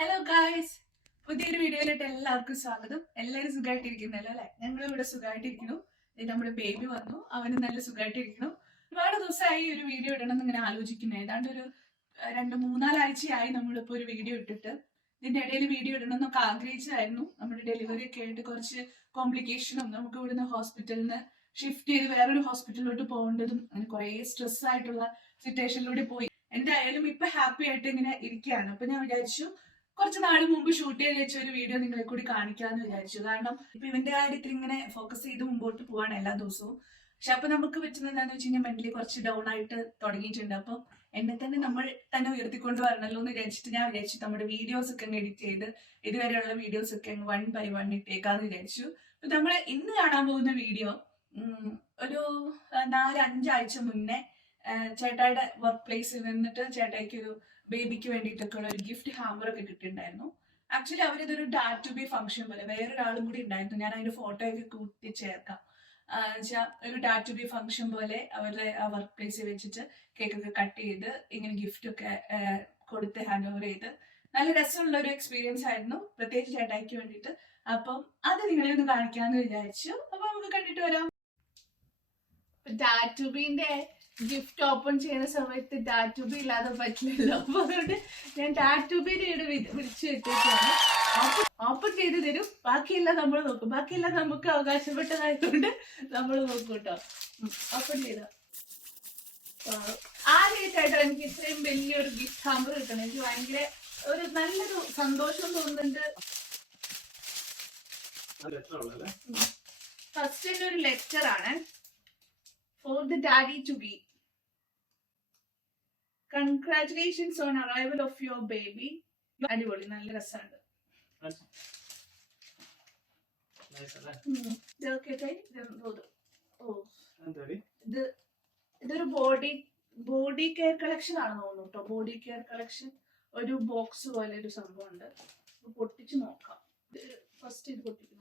Hello guys, പുതിയൊരു വീഡിയോയിലോട്ട് എല്ലാവർക്കും സ്വാഗതം. എല്ലാവരും സുഖമായിട്ടിരിക്കുന്നല്ലോ അല്ലെ? ഞങ്ങൾ ഇവിടെ സുഖമായിട്ടിരിക്കുന്നു. നമ്മുടെ ബേബി വന്നു, അവന് നല്ല സുഖമായിട്ടിരിക്കുന്നു. ഒരുപാട് ദിവസമായി ഒരു വീഡിയോ ഇടണം എന്ന് ഇങ്ങനെ ആലോചിക്കുന്നത്. ഏതാണ്ട് ഒരു 2-3-4 ആഴ്ചയായി നമ്മളിപ്പോ ഒരു വീഡിയോ ഇട്ടിട്ട്. ഇതിന്റെ ഇടയിൽ വീഡിയോ ഇടണം എന്നൊക്കെ ആഗ്രഹിച്ചായിരുന്നു. നമ്മുടെ ഡെലിവറി ഒക്കെ ആയിട്ട് കുറച്ച് കോംപ്ലിക്കേഷനും നമുക്ക് ഇവിടുന്ന് ഹോസ്പിറ്റലിൽ നിന്ന് ഷിഫ്റ്റ് ചെയ്ത് വേറൊരു ഹോസ്പിറ്റലിലോട്ട് പോകേണ്ടതും അങ്ങനെ കുറെ സ്ട്രെസ് ആയിട്ടുള്ള സിറ്റുവേഷനിലൂടെ പോയി. എന്തായാലും ഇപ്പൊ ഹാപ്പി ആയിട്ട് ഇങ്ങനെ ഇരിക്കുകയാണ്. അപ്പൊ ഞാൻ വിചാരിച്ചു കുറച്ച് നാൾ മുമ്പ് ഷൂട്ട് ചെയ്ത് വെച്ച ഒരു വീഡിയോ നിങ്ങളെ കൂടി കാണിക്കാന്ന് വിചാരിച്ചു. കാരണം ഇപ്പൊ ഇവന്റെ കാര്യത്തിൽ ഇങ്ങനെ ഫോക്കസ് ചെയ്ത് മുമ്പോട്ട് പോവാണ് എല്ലാ ദിവസവും. പക്ഷെ അപ്പൊ നമുക്ക് പറ്റുന്നത് എന്താണെന്ന് വെച്ച് കഴിഞ്ഞാൽ മെന്റലി കുറച്ച് ഡൗൺ ആയിട്ട് തുടങ്ങിയിട്ടുണ്ട്. അപ്പൊ എന്നെ തന്നെ നമ്മൾ തന്നെ ഉയർത്തിക്കൊണ്ട് വരണല്ലോ എന്ന് വിചാരിച്ചിട്ട് ഞാൻ വിചാരിച്ചു നമ്മുടെ വീഡിയോസ് ഒക്കെ എഡിറ്റ് ചെയ്ത് ഇതുവരെയുള്ള വീഡിയോസ് ഒക്കെ 1 by 1 ഇട്ടേക്കാന്ന് വിചാരിച്ചു. അപ്പൊ നമ്മൾ ഇന്ന് കാണാൻ പോകുന്ന വീഡിയോ ഒരു 4-5 ആഴ്ച മുന്നേ ചേട്ടായുടെ വർക്ക് പ്ലേസിൽ നിന്നിട്ട് ചേട്ടായിക്ക് ഒരു ബേബിക്ക് വേണ്ടിയിട്ടൊക്കെ ഉള്ള ഒരു ഗിഫ്റ്റ് ഹാമ്പർ ഒക്കെ കിട്ടിയിട്ടുണ്ടായിരുന്നു. ആക്ച്വലി അവരിതൊരു ഡാറ്റ് ടു ബി ഫംഗ്ഷൻ പോലെ വേറൊരാളും കൂടി ഉണ്ടായിരുന്നു. ഞാൻ അതിന്റെ ഫോട്ടോ ഒക്കെ കൂട്ടി ചേർക്കാം. ഒരു ഡാറ്റ് ടു ബി ഫംഗ്ഷൻ പോലെ അവരുടെ ആ വർക്ക് പ്ലേസിൽ വെച്ചിട്ട് കേക്ക് ഒക്കെ കട്ട് ചെയ്ത് ഇങ്ങനെ ഗിഫ്റ്റ് ഒക്കെ കൊടുത്ത് ഹാൻഡ് ഓവർ ചെയ്ത് നല്ല രസമുള്ള ഒരു എക്സ്പീരിയൻസ് ആയിരുന്നു, പ്രത്യേകിച്ച് ചേട്ടായിക്ക് വേണ്ടിയിട്ട്. അപ്പം അത് നിങ്ങളെ ഒന്ന് കാണിക്കാന്ന് വിചാരിച്ചു. അപ്പൊ നമുക്ക് കണ്ടിട്ട് വരാം. ഡാറ്റ് ടു ബിന്റെ ഗിഫ്റ്റ് ഓപ്പൺ ചെയ്യുന്ന സമയത്ത് ടാറ്റൂബി ഇല്ലാതെ പറ്റില്ലല്ലോ. അപ്പൊ അതുകൊണ്ട് ഞാൻ ടാറ്റൂബിനെ ഇവിടെ വിളിച്ചു വെച്ചേക്കാണ്. ഓപ്പൺ ചെയ്ത് തരും, ബാക്കിയെല്ലാം നമ്മൾ നോക്കും. ബാക്കിയെല്ലാം നമുക്ക് അവകാശപ്പെട്ടതായതുകൊണ്ട് നമ്മൾ നോക്കും കേട്ടോ. ഓപ്പൺ ചെയ്ത ആദ്യമായിട്ടായിട്ടോ എനിക്ക് ഇത്രയും വലിയൊരു ഗിഫ്റ്റ് ഹാമ്പർ കിട്ടണം. എനിക്ക് ഭയങ്കര ഒരു നല്ലൊരു സന്തോഷം തോന്നുന്നുണ്ട്. ഫസ്റ്റ് തന്നെ ഒരു ലെറ്റർ ആണ്. For the daddy to be. Congratulations on arrival of your baby. അടിപൊളി, നല്ല രസമുണ്ട്. ഇതൊരു ബോഡി കെയർ കളക്ഷൻ ആണെന്ന് തോന്നുന്നു കേട്ടോ. ബോഡി കെയർ കളക്ഷൻ ഒരു ബോക്സ് പോലെ ഒരു സംഭവം ഉണ്ട്. പൊട്ടിച്ചു നോക്കാം. ഫസ്റ്റ് ഇത് പൊട്ടിക്കുന്നു.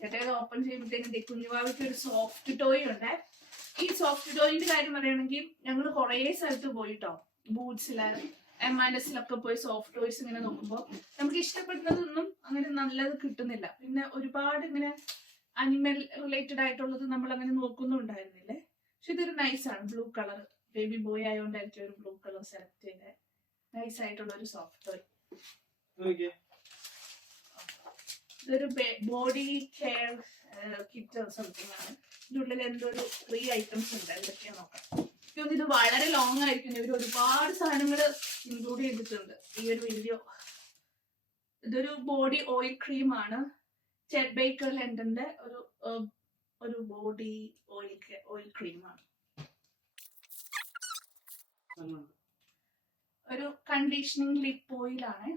ചേട്ടാ ഓപ്പൺ ചെയ്യുമ്പോഴത്തേക്കും കുഞ്ഞുവാവയ്ക്ക് ഒരു സോഫ്റ്റ് ടോയ് ഉണ്ട്. ഈ സോഫ്റ്റ് ടോയിന്റെ കാര്യം പറയുകയാണെങ്കിൽ ഞങ്ങൾ കുറേ സ്ഥലത്ത് പോയിട്ടോ, ബൂട്ട്സില് M&S'ലൊക്കെ പോയി സോഫ്റ്റ് ടോയ്സ് ഇങ്ങനെ നോക്കുമ്പോൾ നമുക്ക് ഇഷ്ടപ്പെടുന്നതൊന്നും അങ്ങനെ നല്ലത് കിട്ടുന്നില്ല. പിന്നെ ഒരുപാട് ഇങ്ങനെ അനിമൽ റിലേറ്റഡ് ആയിട്ടുള്ളത് നമ്മൾ അങ്ങനെ നോക്കുന്നുണ്ടായിരുന്നില്ലേ. പക്ഷെ ഇതൊരു നൈസാണ്, ബ്ലൂ കളർ. ബേബി ബോയ് ആയതുകൊണ്ടായിരിക്കും ഒരു ബ്ലൂ കളർ സെലക്ട് ചെയ്തത്. നൈസ് ആയിട്ടുള്ള ഒരു സോഫ്റ്റ് ടോയ്. ഇതൊരു ബോഡി കെയർ കിറ്റ് സംതിങ് ആണ്. ഇതിനുള്ളിൽ എന്തോ ഒരു 3 ഐറ്റംസ് ഉണ്ട്. എന്തൊക്കെയാ നോക്കാം. ഇത് വളരെ ലോങ് ആയിരിക്കും. ഇവർ ഒരുപാട് സാധനങ്ങൾ ഇൻക്ലൂഡ് ചെയ്തിട്ടുണ്ട് ഈ ഒരു വീഡിയോ. ഇതൊരു ബോഡി ഓയിൽ ക്രീം ആണ്. ചെഡ് ബേക്കർ ലണ്ടന്റെ ഒരു ബോഡി ഓയിൽ ക്രീം ആണ്. ഒരു കണ്ടീഷനിങ് ലിപ്പ് ഓയിൽ ആണ്.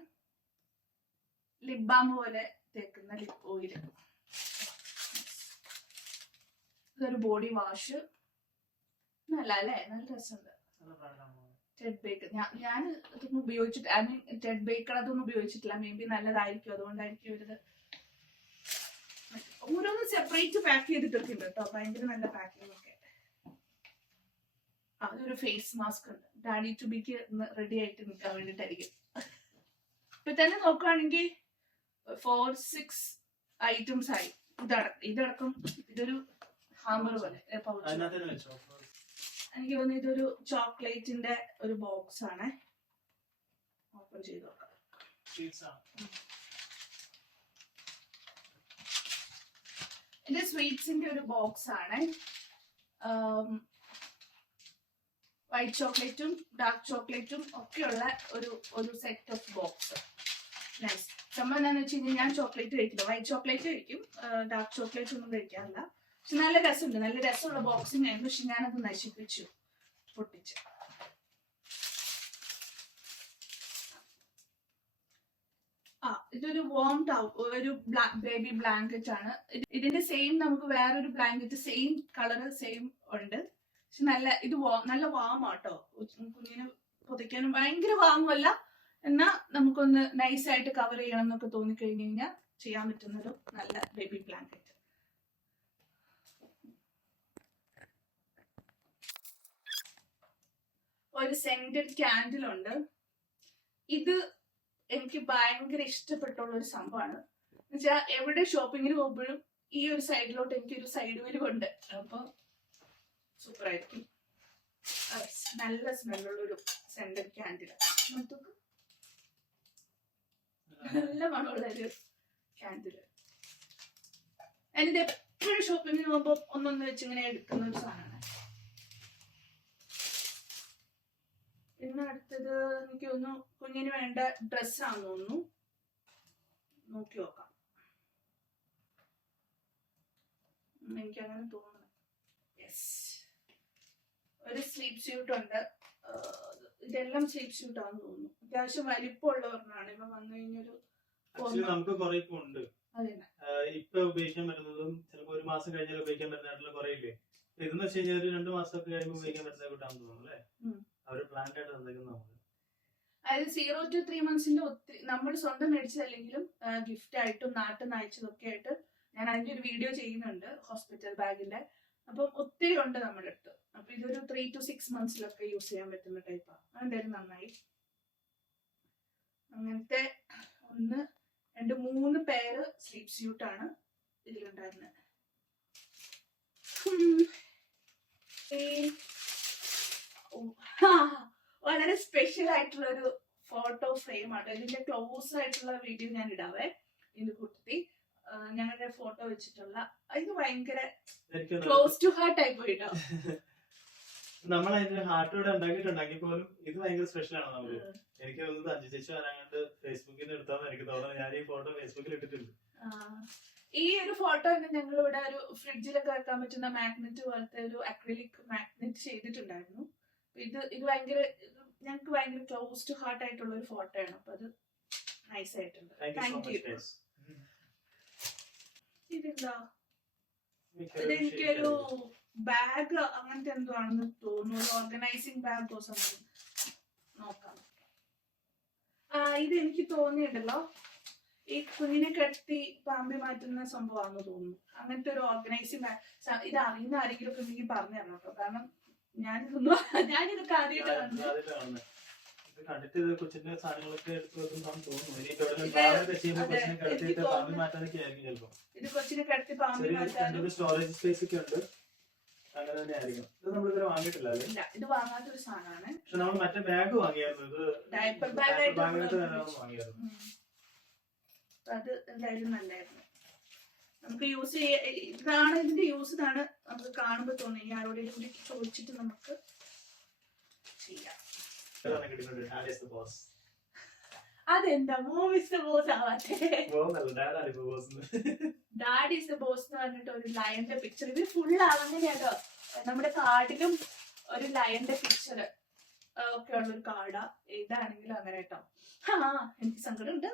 ലിപ് ബാം പോലെ തേക്കുന്ന ലിപ്പ് ഓയിൽ. ഇതൊരു ബോഡി വാഷ്. നല്ല അല്ലേ, നല്ല രസമുണ്ട്. ടെഡ് ബേക്കർ ഞാൻ ഇതൊന്നും ഉപയോഗിച്ചിട്ട്, ഐ മീൻ ടെഡ് ബേക്കർ അതൊന്നും ഉപയോഗിച്ചിട്ടില്ല. മേ ബി നല്ലതായിരിക്കും, അതുകൊണ്ടായിരിക്കും ഇവരത് ഓരോന്ന് സെപ്പറേറ്റ് പാക്ക് ചെയ്തിട്ടൊക്കെ ഉണ്ട് കേട്ടോ. ഭയങ്കര നല്ല പാക്കിംഗ് ഒക്കെ. അതൊരു ഫേസ് മാസ്ക് ഉണ്ട്. ഡാഡി ടു ബിക്ക് റെഡി ആയിട്ട് നിൽക്കാൻ വേണ്ടിട്ടായിരിക്കും. ഇപ്പൊ തന്നെ നോക്കുകയാണെങ്കിൽ 4-6 ഐറ്റംസ് ആയി. ഇതടക്കം ഇതൊരു ഹാമർ പോലെ. എനിക്ക് തോന്നുന്നു ഇതൊരു ചോക്ലേറ്റിന്റെ ഒരു ബോക്സ് ആണ്. ഓപ്പൺ ചെയ്ത് നോക്കാം. ഇത് സ്വീറ്റ്സിന്റെ ഒരു ബോക്സ് ആണ്. വൈറ്റ് ചോക്ലേറ്റും ഡാർക്ക് ചോക്ലേറ്റും ഒക്കെയുള്ള ഒരു സെറ്റ് ഓഫ് ബോക്സ്. നൈസ്. സംഭവം എന്താണെന്ന് വെച്ച് കഴിഞ്ഞാൽ ഞാൻ ചോക്ലേറ്റ് കഴിക്കില്ല. വൈറ്റ് ചോക്ലേറ്റ് കഴിക്കും, ഡാർക്ക് ചോക്ലേറ്റ് ഒന്നും കഴിക്കാറില്ല. പക്ഷെ നല്ല രസമുണ്ട്, നല്ല രസമുള്ള ബോക്സിംഗ് ആയിരുന്നു. പക്ഷെ ഞാനത് നശിപ്പിച്ചു, പൊട്ടിച്ചു. ഇതൊരു ഒരു ബേബി ബ്ലാങ്കറ്റ് ആണ്. ഇതിന്റെ സെയിം നമുക്ക് വേറൊരു ബ്ലാങ്കറ്റ് സെയിം കളർ സെയിം ഉണ്ട്. പക്ഷെ നല്ല വാം ആട്ടോ. കുഞ്ഞിന് പൊതിക്കാനും ഭയങ്കര വാമല്ല, എന്നാ നമുക്കൊന്ന് നൈസായിട്ട് കവർ ചെയ്യണം എന്നൊക്കെ തോന്നിക്കഴിഞ്ഞു കഴിഞ്ഞാൽ ചെയ്യാൻ പറ്റുന്നൊരു നല്ല ബേബി ബ്ലാങ്കറ്റ്. ഒരു സെന്റഡ് ക്യാൻഡിൽ ഉണ്ട്. ഇത് എനിക്ക് ഭയങ്കര ഇഷ്ടപ്പെട്ടുള്ള ഒരു സംഭവമാണ്. എന്നുവെച്ചാൽ എവിടെ ഷോപ്പിങ്ങിന് പോകുമ്പോഴും ഈ ഒരു സൈഡിലോട്ട് എനിക്കൊരു സൈഡ് വരിവുണ്ട്. അപ്പൊ സൂപ്പർ ആയിരിക്കും. നല്ല സ്മെല്ലുള്ളൊരു സെന്റഡ് ക്യാൻഡിൽ, നല്ല മണമുള്ളൊരു ക്യാൻഡില്. എന്നിട്ട് എപ്പോഴും ഷോപ്പിങ്ങിന് പോകുമ്പോ ഒന്നൊന്ന് വെച്ച് ഇങ്ങനെ എടുക്കുന്ന ഒരു സാധനമാണ്. പിന്നെ അടുത്തത് എനിക്ക് തോന്നുന്നു കുഞ്ഞിന് വേണ്ട ഡ്രസ്സാന്ന് തോന്നുന്നു. നോക്കി നോക്കാം. എനിക്കങ്ങനെ തോന്നുന്നു. യെസ്, ഒരു സ്ലീപ്പ് സ്യൂട്ട് ഉണ്ട്. ഇതെല്ലാം സ്ലീപ്പ് സ്യൂട്ട് ആണെന്ന് തോന്നുന്നു. അത്യാവശ്യം വലിപ്പമുള്ള ഒരെണ്ണമാണ്. ഇപ്പൊ വന്നു കഴിഞ്ഞൊരു നമുക്ക് കുറെ ഇപ്പൊ ഉണ്ട്. ഇപ്പൊ ഉപയോഗിക്കാൻ പറ്റുന്നതും ചിലപ്പോ ഒരു മാസം കഴിഞ്ഞാൽ ഉപയോഗിക്കാൻ പറ്റുന്നതായിട്ടുള്ള കുറെ ഇല്ലേ. ഇതെന്ന് വെച്ച് കഴിഞ്ഞാൽ ഒരു 2 മാസമൊക്കെ കഴിയുമ്പോൾ ഉപയോഗിക്കാൻ പറ്റുന്ന കൂട്ടാന്ന് തോന്നുന്നു അല്ലേ. അവര് പ്ലാന്റ് ആയിട്ട് തന്നേക്കുന്നത്. അതായത് 0 to 3 monthsന്റെ ഒത്തിരി നമ്മൾ സ്വന്തം മേടിച്ചതല്ലെങ്കിലും ഗിഫ്റ്റ് ആയിട്ടും നാട്ടിൽ നിന്ന് അയച്ചതൊക്കെ ആയിട്ട് ഞാൻ അതിന്റെ ഒരു വീഡിയോ ചെയ്യുന്നുണ്ട്, ഹോസ്പിറ്റൽ ബാഗിന്റെ. അപ്പം ഒത്തിരി ഉണ്ട് നമ്മുടെ അടുത്ത്. അപ്പൊ ഇതൊരു 3 to 6 monthsലൊക്കെ യൂസ് ചെയ്യാൻ പറ്റുന്ന ടൈപ്പാണ്. അതെന്തായാലും നന്നായി. അങ്ങനത്തെ 1, 2, 3 പേര് സ്ലീപ്പ് സ്യൂട്ട് ആണ് ഇതിലുണ്ടായിരുന്നത്. വളരെ സ്പെഷ്യൽ ആയിട്ടുള്ള ഒരു ഫോട്ടോ ഫ്രെയിം ആണ്. ഇതിന്റെ ക്ലോസ് ആയിട്ടുള്ള വീഡിയോ ഞാൻ ഇടാവേ ഇതിന്റെ കൂട്ടത്തിൽ. ഞങ്ങളുടെ ഫോട്ടോ വെച്ചിട്ടുള്ള ഇത് ഭയങ്കര ക്ലോസ് ടു ഹാർട്ട് ആയി പോയിട്ടോ. നമ്മൾ അതിന്റെ ഹാർട്ടോടെ ഉണ്ടാക്കിയിട്ടുണ്ടെങ്കിൽ പോലും ഇത് ഭയങ്കര സ്പെഷ്യൽ ആണ് നമുക്ക്. എനിക്ക് തോന്നുന്നത് അഞ്ചു ചേച്ചി വരാണ്ട് ഫേസ്ബുക്കിൽ നിന്ന് എടുത്താന്ന് എനിക്ക് തോന്നുന്നത്. ഞാൻ ഈ ഫോട്ടോ ഫേസ്ബുക്കിൽ ഇട്ടിട്ടുണ്ട്. ഈ ഒരു ഫോട്ടോ ഞങ്ങൾ ഇവിടെ ഒരു ഫ്രിഡ്ജിലൊക്കെ വെക്കാൻ പറ്റുന്ന മാഗ്നറ്റ് പോലത്തെ ഒരു അക്രിലിക് മാഗ്നറ്റ് ചെയ്തിട്ടുണ്ടായിരുന്നു. ഇത് ഭയങ്കര ഞങ്ങൾക്ക് ഭയങ്കര ക്ലോസ് ടു ഹാർട്ട് ആയിട്ടുള്ള ഒരു ഫോട്ടോ ആണ്. അപ്പൊ അത് നൈസ് ആയിട്ടുണ്ട്. Thank you. ഇതെന്താ? ഇതെനിക്കൊരു ബാഗ് അങ്ങനത്തെ എന്തോ ആണെന്ന് തോന്നുന്നു. ഓർഗനൈസിങ് ബാഗോ സംഭവം. നോക്കാം. ഇത് എനിക്ക് തോന്നിയിട്ടുണ്ടല്ലോ ഈ കുഞ്ഞിനെ കെട്ടി പാമ്പി മാറ്റുന്ന സംഭവമാണെന്ന് തോന്നുന്നു. അങ്ങനത്തെ ഒരു ഓർഗനൈസിങ് ബാഗ്. ഇത് അറിയുന്ന ആരെങ്കിലും ഒക്കെ എനിക്ക് പറഞ്ഞു തരണം കേട്ടോ. കാരണം ഞാനിതൊക്കെ ആദ്യമായിട്ട് കണ്ടിട്ട് കൊച്ചിന്റെ സാധനങ്ങളൊക്കെ ഇത് കൊച്ചിനെ കിടത്തി പാമ്പി മാറ്റാൻ സ്റ്റോറേജ് സ്പേസ് ഒക്കെ ഉണ്ട്. അങ്ങനെ തന്നെ ആയിരിക്കും. ഇത് നമ്മൾ ഇതുവരെ വാങ്ങിയിട്ടില്ല. ഇത് വാങ്ങാത്തൊരു സാധനമാണ്. പക്ഷെ നമ്മൾ മറ്റേ ബാഗ് വാങ്ങിയായിരുന്നു. ഇത് ഡയപ്പർ ബാഗ് വാങ്ങിയായിരുന്നു. അത് എന്തായാലും നല്ലായിരുന്നു. നമുക്ക് യൂസ് ചെയ്യാം. ഇതാണ് ഇതിന്റെ യൂസ്. ഇതാണ് നമുക്ക് കാണുമ്പോ തോന്നി. ഇനി ആരോടെയും കൂടി ചോദിച്ചിട്ട് നമുക്ക് ചെയ്യാം. അതെന്താ മോം ഇസ് ദ ബോസ് ആവാത്തെ? ഡാഡ് ഇസ് ദ ബോസ് എന്ന് പറഞ്ഞിട്ട് ഒരു ലയന്റെ പിക്ചർ. ഇത് ഫുൾ അങ്ങനെയാട്ടോ. നമ്മുടെ കാർഡിലും ഒരു ലയന്റെ പിക്ചർ ഒക്കെ ഉള്ളൊരു കാർഡാ. ഏതാണെങ്കിലും അങ്ങനെ കേട്ടോ. എനിക്ക് സങ്കടമുണ്ട്.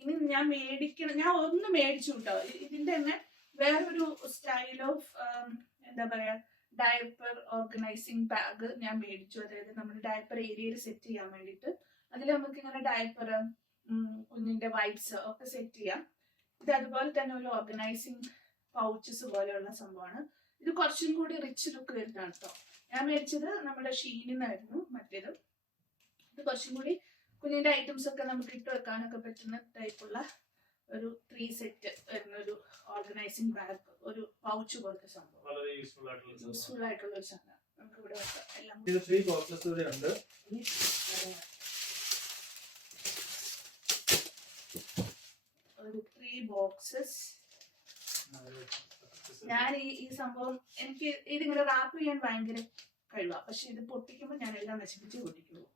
ഇനി ഞാൻ മേടിക്കണം. ഞാൻ ഒന്ന് മേടിച്ചു കേട്ടോ. ഇതിന്റെ തന്നെ വേറൊരു സ്റ്റൈൽ ഓഫ് എന്താ പറയാ ഡയപ്പർ ഓർഗനൈസിങ് ബാഗ് ഞാൻ മേടിച്ചു. അതായത് നമ്മുടെ ഡയപ്പർ ഏരിയയിൽ സെറ്റ് ചെയ്യാൻ വേണ്ടിയിട്ട്. അതിൽ നമുക്ക് ഇങ്ങനെ ഡയപ്പർ, കുഞ്ഞിന്റെ വൈപ്സ് ഒക്കെ സെറ്റ് ചെയ്യാം. ഇത് അതുപോലെ തന്നെ ഒരു ഓർഗനൈസിങ് പൗച്ചസ് പോലെയുള്ള സംഭവമാണ്. ഇത് കുറച്ചും കൂടി റിച്ച് ലുക്ക് വരുന്നതാണ് കേട്ടോ. ഞാൻ മേടിച്ചത് നമ്മുടെ ഷീനിന്നായിരുന്നു മറ്റേത്. ഇത് കുറച്ചും കൂടി കുഞ്ഞിന്റെ ഐറ്റംസ് ഒക്കെ നമുക്ക് ഇട്ട് വെക്കാനൊക്കെ പറ്റുന്ന ടൈപ്പുള്ള ഒരു 3 സെറ്റ് വരുന്ന ഒരു ഓർഗനൈസിങ് ബാഗ്, ഒരു പൗച്ച് പോലത്തെ സംഭവം. വളരെ യൂസ്ഫുൾ ആയിട്ടുള്ള ഒരു സാധനം നമുക്ക് ഇവിടെ വെക്കാം. എല്ലാം ഇത് 3 ബോക്സസ് ഇവിടെ ഉണ്ട്. ഒരു 3 ബോക്സസ്. ഞാൻ ഈ സംഭവം എനിക്ക് ഇതിങ്ങനെ റാപ്പ് ചെയ്യാൻ ഭയങ്കര കഴിവാ. പക്ഷെ ഇത് പൊട്ടിക്കുമ്പോൾ ഞാൻ എല്ലാം നശിപ്പിച്ച് പൊട്ടിക്കുള്ളൂ.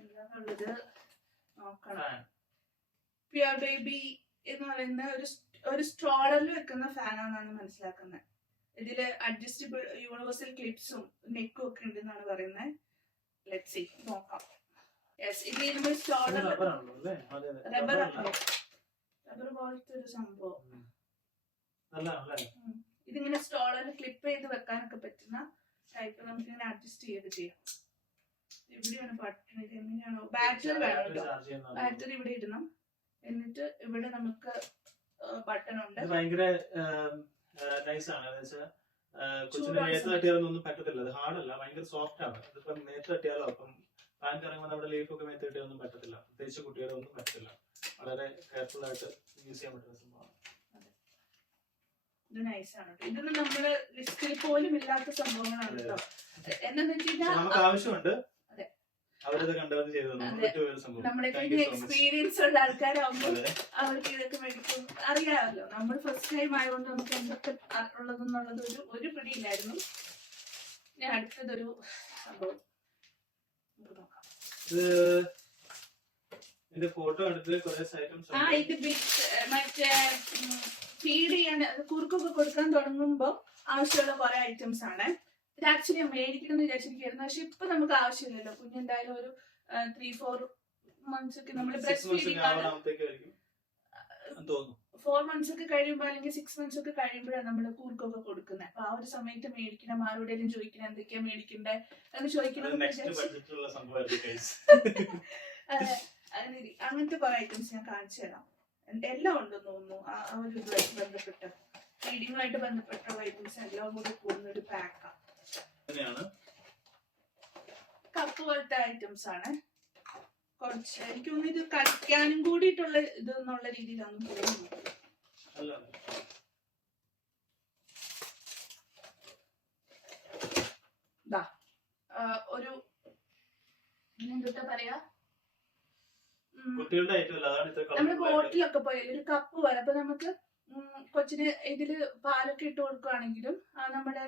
എന്താണുള്ളത് നോക്കണം. പ്യുർ ബേബി എന്ന് പറയുന്ന ഒരു സ്ട്രോളറിൽ വെക്കുന്ന ഫാനാണെന്നാണ് മനസ്സിലാക്കുന്നത്. ഇതില് അഡ്ജസ്റ്റബിൾ യൂണിവേഴ്സൽ ക്ലിപ്സും നെക്കും ഒക്കെ ഉണ്ടെന്നാണ് പറയുന്നത്. ലെറ്റ്സ് സീ, നോക്കാം. യെസ്, ഇത് നമ്മൾ സ്ട്രോളർ റബ്ബർ പോലത്തെ ഒരു സംഭവം. ഇതിങ്ങനെ സ്ട്രോളറിൽ ക്ലിപ്പ് ചെയ്ത് വെക്കാനൊക്കെ പറ്റുന്ന ടൈപ്പ്. നമുക്ക് ഇങ്ങനെ അഡ്ജസ്റ്റ് ചെയ്ത് ചെയ്യാം. ഇവിടെയാണ് ബട്ടൺ. ഇത് എങ്ങനെയാണോ? ബാറ്ററി വേണം കേട്ടോ. ബാറ്ററി ഇവിടെ ഇടണം. എന്നിട്ട് ഇവിടെ നമുക്ക് ബട്ടൺ ഉണ്ട്. ഭയങ്കര നൈസ് ആണ്. കൊച്ചിന് ചൂടുള്ള മേത്ത് സമയത്ത്. തട്ടിയാലൊന്നും പറ്റത്തില്ല. അത് ഹാർഡല്ല, ഭയങ്കര സോഫ്റ്റ് ആണ്. ഇതിപ്പം മേത്ത് തട്ടിയാലോ അപ്പം ഫാൻ കറങ്ങുമ്പോൾ നമ്മുടെ ലീഫൊക്കെ മേത്ത് തട്ടിയാലൊന്നും പറ്റത്തില്ല. പ്രത്യേകിച്ച് കുട്ടികളെ ഒന്നും പറ്റത്തില്ല. വളരെ കെയർഫുൾ ആയിട്ട് യൂസ് ചെയ്യാൻ പറ്റുന്ന സംഭവമാണ്. ഇത് നൈസാണ്. ഇതൊന്നും നമ്മുടെ ലിസ്റ്റിൽ പോലും ഇല്ലാത്ത സംഭവങ്ങളാണ് കേട്ടോ. എന്താന്ന് വെച്ച് പക്ഷെ കഴിഞ്ഞാൽ നമുക്ക് ആവശ്യമുണ്ട്. അതെ. അവരത് കണ്ടത് ചെയ്തു തന്നു. അതെ. സംഭവം. നമ്മുടെ Thank you so much. Experience ഉള്ള ആൾക്കാരാകുമ്പോൾ അതെ. അവർക്ക് ഇതൊക്കെ മേടിക്കും അറിയാമല്ലോ. നമ്മൾ ഫസ്റ്റ് ടൈം ആയതുകൊണ്ട് നമുക്ക് എന്തൊക്കെ ഉള്ളതെന്നുള്ളത് ഒരു പിടിയില്ലായിരുന്നു. ഞാൻ അടുത്തതൊരു സംഭവം നമുക്ക് നോക്കാം. ഇതിന്റെ ഫോട്ടോ എടുത്ത് കുറെ ഐറ്റംസ് ആ ഇത് മറ്റേ ഫീഡ് ചെയ്യാൻ കുറുക്കൊക്കെ കൊടുക്കാൻ തുടങ്ങുമ്പോൾ ആവശ്യമുള്ള കുറെ ഐറ്റംസ് ആണ്. ഇത് ആക്ച്വലി മേടിക്കണം എന്ന് വിചാരിച്ചിരിക്കുന്നു. പക്ഷെ ഇപ്പൊ നമുക്ക് ആവശ്യമില്ലല്ലോ. കുഞ്ഞെന്തായാലും ഒരു 3-4 months ഒക്കെ നമ്മൾ ബ്രസ്റ്റ് ഫീഡിങ് ആണ്. 4 months ഒക്കെ കഴിയുമ്പോൾ അല്ലെങ്കിൽ 6 months ഒക്കെ കഴിയുമ്പോഴാണ് നമ്മൾ കൂർക്കൊക്കെ കൊടുക്കുന്നത്. അപ്പൊ ആ ഒരു സമയത്ത് മേടിക്കണം, ആരോടെങ്കിലും ചോദിക്കണം എന്തൊക്കെയാ മേടിക്കണ്ടേ എന്ന് ചോദിക്കണം. അങ്ങനത്തെ കുറെ ഐറ്റംസ് ഞാൻ കാണിച്ചു തരാം. എല്ലാം ഉണ്ടെന്ന് തോന്നുന്നു. ആ ഒരു ഇതുമായിട്ട് ബന്ധപ്പെട്ട് ഫീഡിങ്ങുമായിട്ട് ബന്ധപ്പെട്ടുള്ള ഐറ്റംസ് എല്ലാം കൂടി കൂടുന്ന ഒരു പാക്കാണ്. കപ്പ് പോലത്തെ ഐറ്റംസ് ആണ്. കുറച്ച് എനിക്ക് തോന്നുന്നു ഇത് കളിക്കാനും കൂടിയിട്ടുള്ള ഇത് എന്നുള്ള രീതിയിലാണ് പറയുന്നത്. ഒരു എന്താ പറയാ, നമ്മുടെ ബോട്ടിലൊക്കെ പോയാലും ഒരു കപ്പ് പോലെ. അപ്പൊ നമുക്ക് കൊച്ചിന് ഇതില് പാലൊക്കെ ഇട്ട് കൊടുക്കുകയാണെങ്കിലും നമ്മുടെ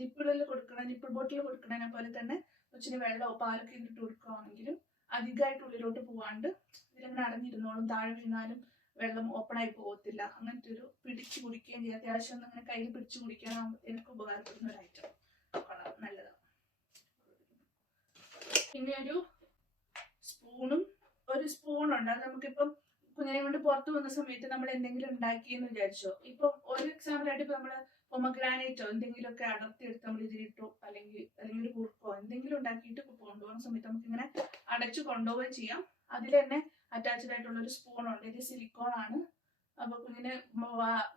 നിപ്പിളിൽ കൊടുക്കണ നിപ്പിൾ ബോട്ടിൽ കൊടുക്കണതിനെ പോലെ തന്നെ കൊച്ചിന് വെള്ളമോ പാലൊക്കെ ഇട്ട് കൊടുക്കുകയാണെങ്കിലും അധികമായിട്ട് ഉള്ളിലോട്ട് പോവാണ്ട് ഇതിലങ്ങനെ അടഞ്ഞിരുന്നോളും. താഴെ വീണാലും വെള്ളം ഓപ്പൺ ആയി പോകത്തില്ല. അങ്ങനത്തെ ഒരു പിടിച്ചു കുടിക്കുകയും ചെയ്യാം. അത്യാവശ്യം അങ്ങനെ കയ്യിൽ പിടിച്ചു കുടിക്കാനാകുമ്പോഴത്തേക്ക് ഉപകാരപ്പെടുന്ന ഒരു ഐറ്റം. നല്ലതാണ്. പിന്നെ ഒരു സ്പൂണും ഒരു സ്പൂണുണ്ട്. അത് നമുക്കിപ്പം കുഞ്ഞിനെ കൊണ്ട് പുറത്തു പോകുന്ന സമയത്ത് നമ്മൾ എന്തെങ്കിലും ഉണ്ടാക്കിയെന്ന് വിചാരിച്ചോ. ഇപ്പം ഒരു എക്സാമ്പിൾ ആയിട്ട് ഇപ്പൊ നമ്മള് പൊമഗ്രാനൈറ്റോ എന്തെങ്കിലുമൊക്കെ അടർത്തിയെടുത്ത് നമ്മൾ ഇതിലിട്ടോ അല്ലെങ്കിൽ ഒരു കുറുക്കോ എന്തെങ്കിലും ഉണ്ടാക്കിയിട്ട് കൊണ്ടുപോകുന്ന സമയത്ത് നമുക്ക് ഇങ്ങനെ അടച്ചു കൊണ്ടുപോവുകയും ചെയ്യാം. അതിൽ തന്നെ അറ്റാച്ച്ഡ് ആയിട്ടുള്ള ഒരു സ്പൂണുണ്ട്. ഇത് സിലിക്കോൺ ആണ്. അപ്പൊ കുഞ്ഞിന്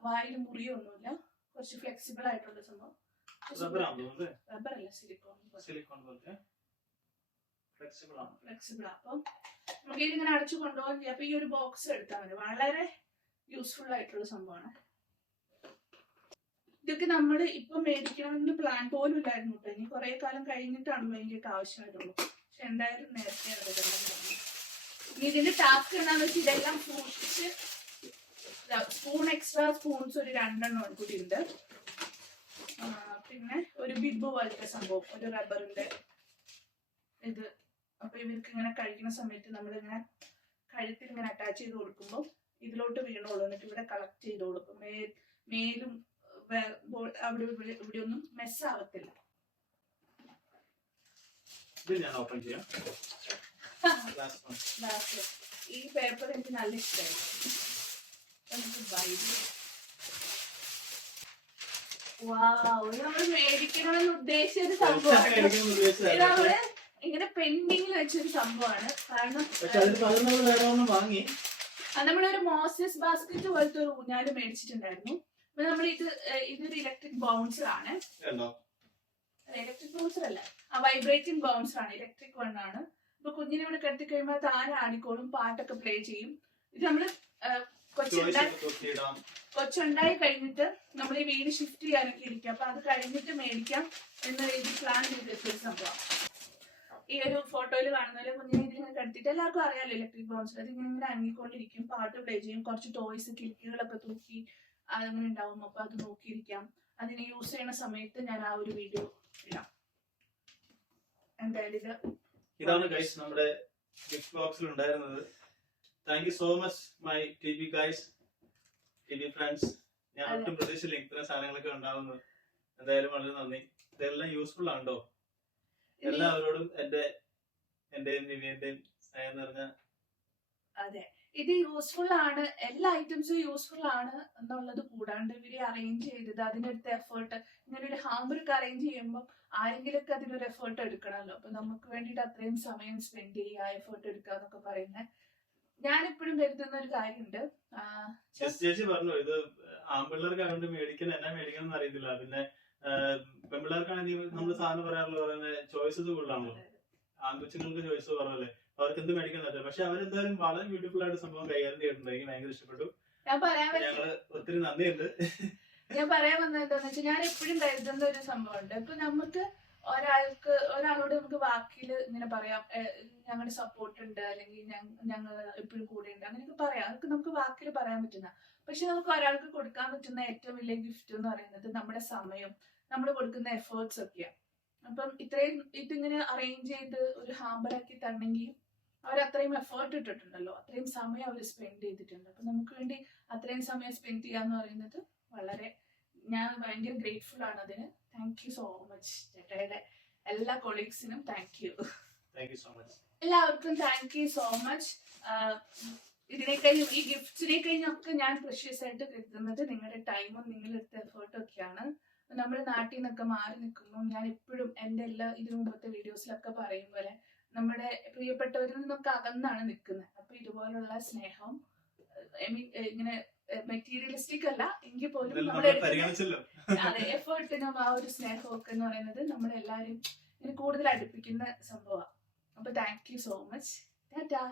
വായിൽ മുറിയൊന്നുമില്ല. കുറച്ച് ഫ്ലെക്സിബിൾ ആയിട്ടുള്ള സംഭവം. റബ്ബർ അല്ല, സിലിക്കോൺ ഫ്ലെക്സിബിൾ ആണ്. അപ്പം നമുക്ക് ഇതിങ്ങനെ അടച്ചു കൊണ്ടുപോകാൻ ചെയ്യാം. അപ്പൊ ഈ ഒരു ബോക്സ് എടുത്താൽ മതി. വളരെ യൂസ്ഫുൾ ആയിട്ടുള്ള സംഭവമാണ്. ഇതൊക്കെ നമ്മൾ ഇപ്പൊ മേടിക്കണമെന്ന് പ്ലാൻ പോലും ഇല്ലായിരുന്നു കേട്ടോ. ഇനി കുറെ കാലം കഴിഞ്ഞിട്ടാണല്ലോ ഇതിന്റെയൊക്കെ ആവശ്യമായിട്ടുള്ളൂ. പക്ഷെ എന്തായാലും നേരത്തെ അതെല്ലാം പറഞ്ഞു. ഇനി ഇതിന്റെ ടാസ്ക് എന്താണെന്ന് വെച്ചാൽ ഇതെല്ലാം സൂക്ഷിച്ച് സ്പൂൺ എക്സ്ട്രാ സ്പൂൺസ് ഒരു 2 കൂടി ഉണ്ട്. പിന്നെ ഒരു ബിബ് പോലത്തെ സംഭവം, ഒരു റബ്ബറിന്റെ ഇത്. അപ്പൊ ഇവർക്ക് ഇങ്ങനെ കഴിക്കുന്ന സമയത്ത് നമ്മളിങ്ങനെ കഴുത്തിൽ ഇങ്ങനെ അറ്റാച്ച് ചെയ്ത് കൊടുക്കുമ്പോൾ ഇതിലോട്ട് വീണോളൂ. എന്നിട്ട് ഇവിടെ കളക്ട് ചെയ്ത് കൊടുക്കും. മേലും അവിടെ ഇവിടെ ഒന്നും മെസ്സാവത്തില്ല. ഈ പേപ്പർ എനിക്ക് നല്ല ഇഷ്ടമായിരുന്നു. നമ്മൾ മേടിക്കണമെന്ന് ഉദ്ദേശിച്ച ഒരു സംഭവമാണ്. നമ്മള് ഇങ്ങനെ പെൻഡിങ്ങിൽ വെച്ചൊരു സംഭവമാണ്. കാരണം നമ്മളൊരു മോസസ് ബാസ്കറ്റ് പോലത്തെ ഒരു ഊഞ്ഞാല് മേടിച്ചിട്ടുണ്ടായിരുന്നു. അപ്പൊ നമ്മൾ ഇതൊരു ഇലക്ട്രിക് ബൗൺസർ ആണ്. ഇലക്ട്രിക് ബൗൺസർ അല്ല, വൈബ്രേറ്റിംഗ് ബൗൺസർ ആണ്. ഇലക്ട്രിക് വൺ ആണ്. അപ്പൊ കുഞ്ഞിനെ ഇവിടെ കിടത്തി കഴിയുമ്പോൾ താരം ആടിക്കോളും, പാട്ടൊക്കെ പ്ലേ ചെയ്യും. ഇത് നമ്മള് കൊച്ചുണ്ടായി കഴിഞ്ഞിട്ട് നമ്മൾ ഈ വീട് ഷിഫ്റ്റ് ചെയ്യാനൊക്കെ ഇരിക്കും. അപ്പൊ അത് കഴിഞ്ഞിട്ട് മേടിക്കാം എന്ന രീതിയിൽ പ്ലാൻ ചെയ്ത് വെച്ചൊരു സംഭവം. ഈ ഒരു ഫോട്ടോയിൽ കാണുന്ന പോലെ കുഞ്ഞിനെ ഇതിങ്ങനെ കടത്തിയിട്ട് എല്ലാവർക്കും അറിയാലോ ഇലക്ട്രിക് ബൗൺസർ. അത് ഇങ്ങനെ അനങ്ങിക്കൊണ്ടിരിക്കും, പാട്ട് പ്ലേ ചെയ്യും, കുറച്ച് ടോയ്സ് കിളിക്കുകളൊക്കെ തൂക്കി അതങ്ങനെ ഉണ്ടാവും. അപ്പൊ അത് നോക്കിയിരിക്കാം. അതിനെ യൂസ് ചെയ്യുന്ന സമയത്ത് ഞാൻ ആ ഒരു വീഡിയോ ഇടാം. എന്തായാലും ഇതാണ് ഗൈസ് നമ്മുടെ ഗിഫ്റ്റ് ബോക്സിൽ ഉണ്ടായിരുന്നത്. Thank you so much my TV guys, TV friends. ഞാൻ ഒട്ടും പ്രതീക്ഷയില്ല ഇത്രയും സാധനങ്ങളൊക്കെ ഉണ്ടാവുന്നത്. എന്തായാലും വളരെ നന്ദി. ഇതെല്ലാം യൂസ്ഫുൾ ആണോ? എല്ലാവരോടും എന്റെയും നിവിന്റെയും സ്നേഹം നിറഞ്ഞ. അതെ, ഇത് യൂസ്ഫുൾ ആണ്. എല്ലാ ഐറ്റംസും യൂസ്ഫുൾ ആണ് എന്നുള്ളത് കൂടാണ്ട് ഇവര് അറേഞ്ച് ചെയ്തത്, അതിനെടുത്ത എഫേർട്ട്. ഇങ്ങനെ ഒരു ഹാമ്പറൊക്കെ അറേഞ്ച് ചെയ്യുമ്പോൾ ആരെങ്കിലുമൊക്കെ അതിനൊരു എഫേർട്ട് എടുക്കണമല്ലോ. അപ്പൊ നമുക്ക് വേണ്ടിയിട്ട് അത്രയും സമയം സ്പെൻഡ് ചെയ്യുക, എഫേർട്ട് എടുക്കുക എന്നൊക്കെ പറയുന്നത് ഞാനിപ്പോഴും കരുതുന്ന ഒരു കാര്യമുണ്ട്. ചേച്ചി പറഞ്ഞു ഇത് ആമ്പിള്ളേർക്ക് അതുകൊണ്ട് മേടിക്കണം, എന്നാ മേടിക്കണം എന്ന് അറിയത്തില്ല. പിന്നെ പെൺപിള്ളേർക്കാണെങ്കിൽ നമ്മൾ സാധാരണ പറയാറുള്ള ചോയ്സസ് കൂടുതലാണല്ലോ. ആൺകൊച്ചുങ്ങൾക്ക് ചോയ്സ് കുറവല്ലേ, അവർക്ക് എന്ത് മേടിക്കാൻ പറ്റും. പക്ഷെ അവരെന്തായാലും വളരെ ബ്യൂട്ടിഫുൾ ആയിട്ട് സംഭവം കൈകാര്യം ചെയ്തിട്ടുണ്ട്. എനിക്ക് ഭയങ്കര ഇഷ്ടപ്പെട്ടു. ഞങ്ങള് ഒത്തിരി നന്ദിയുണ്ട്. ഞാൻ പറയാൻ വന്നത് എന്താന്ന് വെച്ചാൽ, ഞാൻ എപ്പോഴും കരുതുന്ന ഒരു സംഭവമുണ്ട്. ഇപ്പൊ നമുക്ക് ഒരാളോട് നമുക്ക് വാക്കിൽ ഇങ്ങനെ പറയാം, ഞങ്ങളുടെ സപ്പോർട്ട് ഉണ്ട്, അല്ലെങ്കിൽ ഞങ്ങൾ എപ്പോഴും കൂടെ ഉണ്ട്, അങ്ങനെയൊക്കെ പറയാം. അതൊക്കെ നമുക്ക് വാക്കിൽ പറയാൻ പറ്റുന്ന. പക്ഷെ നമുക്ക് ഒരാൾക്ക് കൊടുക്കാൻ പറ്റുന്ന ഏറ്റവും വലിയ ഗിഫ്റ്റ് എന്ന് പറയുന്നത് നമ്മുടെ സമയം, നമ്മൾ കൊടുക്കുന്ന എഫേർട്സ് ഒക്കെയാണ്. അപ്പം ഇതിങ്ങനെ അറേഞ്ച് ചെയ്ത് ഒരു ഹാമ്പറാക്കി തരണമെങ്കിൽ അവർ അത്രയും എഫേർട്ട് ഇട്ടിട്ടുണ്ടല്ലോ, അത്രയും സമയം അവർ സ്പെൻഡ് ചെയ്തിട്ടുണ്ട്. അപ്പൊ നമുക്ക് വേണ്ടി അത്രയും സമയം സ്പെൻഡ് ചെയ്യാന്ന് പറയുന്നത് ഞാൻ ഭയങ്കര ഗ്രേറ്റ്ഫുൾ ആണ് അതിന്. Thank you so much. ചേട്ടയുടെ എല്ലാ കൊളീഗ്സിനും താങ്ക് യു. എല്ലാവർക്കും താങ്ക് യു സോ മച്ച്. ഇതിനേക്കഴിഞ്ഞും ഈ ഗിഫ്റ്റ്സിനെ കഴിഞ്ഞൊക്കെ ഞാൻ പ്രഷ്യസ് ആയിട്ട് കരുതുന്നത് നിങ്ങളുടെ ടൈമും നിങ്ങളെടുത്ത എഫേർട്ടും ഒക്കെയാണ്. നമ്മൾ നാട്ടിൽ നിന്നൊക്കെ മാറി നിൽക്കുമ്പോൾ ഞാൻ എപ്പോഴും എൻ്റെ ഇതിനു മുമ്പത്തെ വീഡിയോസിലൊക്കെ പറയും പോലെ നമ്മുടെ പ്രിയപ്പെട്ടവരിൽ നിന്നൊക്കെ അകന്നാണ് നിൽക്കുന്നത്. അപ്പൊ ഇതുപോലുള്ള സ്നേഹം, ഇങ്ങനെ മെറ്റീരിയലിസ്റ്റിക് അല്ല എങ്കിൽ പോലും അതെ എഫേർട്ടിനും ആ ഒരു സ്നേഹവും ഒക്കെ എന്ന് പറയുന്നത് നമ്മളെല്ലാരും കൂടുതൽ അടുപ്പിക്കുന്ന സംഭവമാണ്. അപ്പൊ thank you so much. Tata.